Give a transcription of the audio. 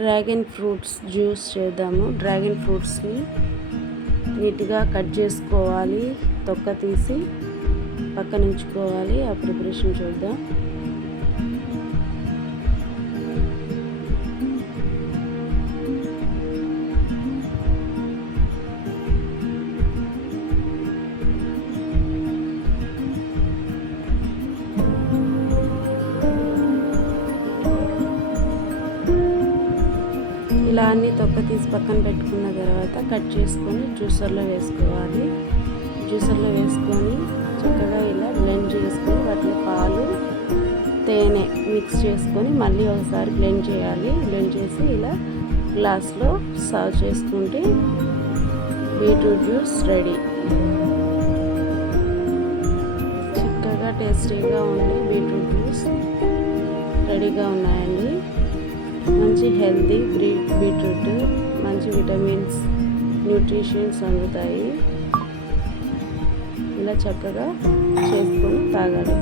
Dragon fruits juice చేద్దాము. Dragon ఫ్రూట్స్ని నీట్గా కట్ చేసుకోవాలి, తొక్క తీసి పక్కన ఉంచుకోవాలి. ఆ ప్రిపరేషన్ చూద్దాం. ఇలా అన్ని తొక్క తీసి పక్కన పెట్టుకున్న తర్వాత కట్ చేసుకొని జ్యూసర్లో వేసుకోవాలి. జ్యూసర్లో వేసుకొని చక్కగా ఇలా బ్లెండ్ చేసుకొని వాటిలో పాలు, తేనె మిక్స్ చేసుకొని మళ్ళీ ఒకసారి బ్లెండ్ చేయాలి. బ్లెండ్ చేసి ఇలా గ్లాస్లో సర్వ్ చేసుకుంటే బీట్రూట్ జ్యూస్ రెడీ. చక్కగా టేస్టీగా ఉండే బీట్రూట్ జ్యూస్ రెడీగా ఉన్నాయండి. మంచి హెల్తీ బీట్రూట్, మంచి విటమిన్స్, న్యూట్రిషన్స్ అందుతాయి. ఇలా చక్కగా చేసుకొని తాగాలి.